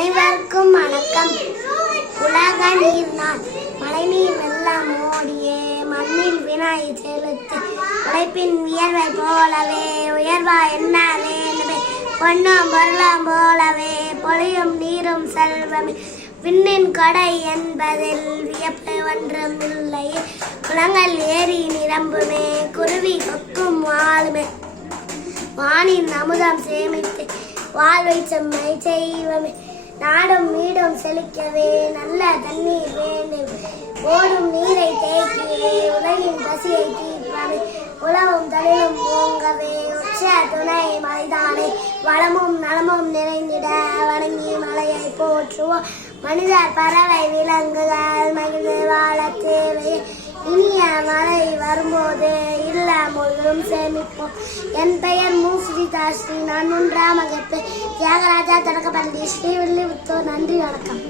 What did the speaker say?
அனைவருக்கும் வணக்கம். உலக நீர் நாள் மழை நீர் வெள்ளம் ஓடியே மண்ணில் வினாய் செலுத்தி. உழைப்பின் வியர்வை போலவே உயர்வா என்ன வேண்டுமே பொன்னும் பொருளும் போலவே பொழியும் நீரும் செல்வமே. விண்ணின் கொடை என்பதில் வியப்பு ஒன்றும் இல்லை. குளங்கள் ஏறி நிரம்புமே குருவி கொக்கும் வாழுமே வானின் அமுதம் சேமித்து வாழ்வை செம்மை செய்வமே. வீடும் நல்ல தண்ணீர் வேண்டும் ஓடும் நீரை தேக்கியே உலகின் பசியை தீர்ப்பவே உலவும் தொழிலும் போங்கவே உச்ச துணை மலைதானே வளமும் நலமும் நிறைந்திட வணங்கி மலையை போற்றுவோம் மனிதர் பறவை விலங்குகள் மகிழ்ந்து வாழ தேவை இனிய மழை வரும்போது இல்ல முழுவதும் சேமிப்போம். என் பெயர் மூசிதா ஸ்ரீ நான் ஒன்றாம் வகுப்பு தியாகராஜ தொடக்கப்பள்ளி ஸ்ரீவில்லிபுத்தூர் நன்றி வணக்கம்